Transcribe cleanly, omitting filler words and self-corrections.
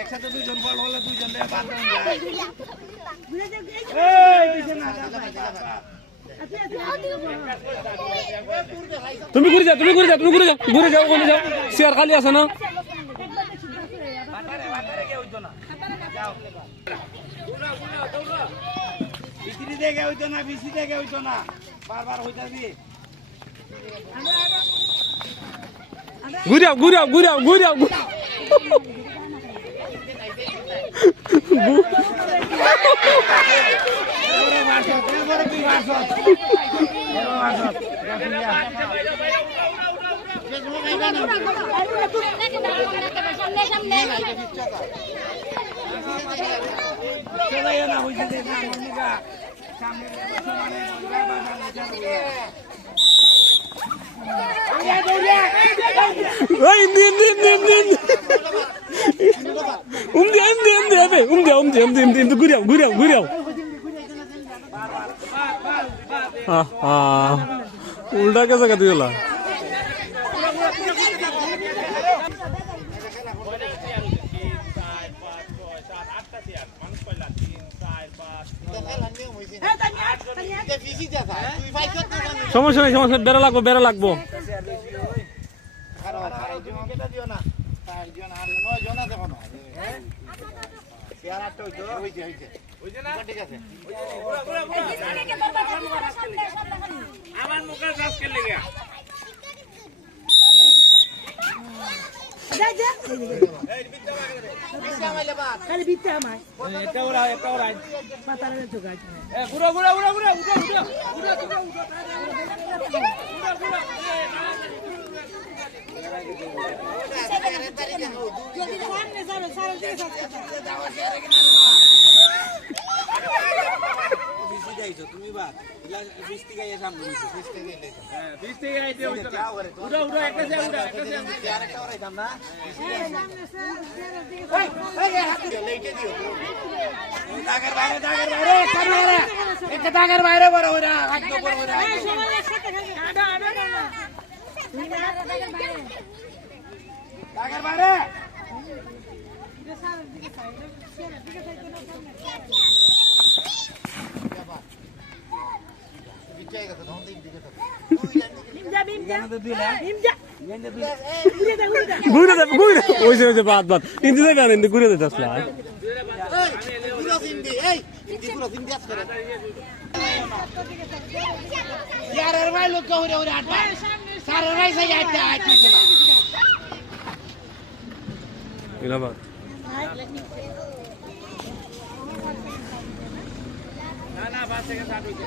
একসাথে দুইজন বল হলে দুইজন তুমি ঘুরে যাও, তুমি ঘুরে যাও, তুমি ঘুরে যাও, ঘুরে যাও, ওখানে যাও, চেয়ার খালি আছে না? বিক্রি দেখে হইতো না, বিসি দেখে হইতো না, বারবার হইতাছি। ঘুরে যাও, ঘুরে যাও, ঘুরে যাও, ঘুরে যাও। উল্টা কেসে কাটি গেল। সমস্যা নেই, সমস্যা, বেড়া লাগবো, বেড়া লাগবো। আমার মুখে শ্বাস খেলে গিয়া তুমি বা বৃষ্টি গাইয়ে সামনে বৃষ্টি গাইতে উড়া উড়া একটা সে উড়া একটা সে আরেকটা ওরাইতাম না দাগের বাইরে একটা দাগের বাইরে বড় ওরা একদম বড় ওরা দাগের বাইরে ঘুরে যাবে, ঘুরে ওই যে বাদ বাদ কিন্তু জানেন ঘুরে যেতে আসলে না বাস থেকে স্টার্ট হইছে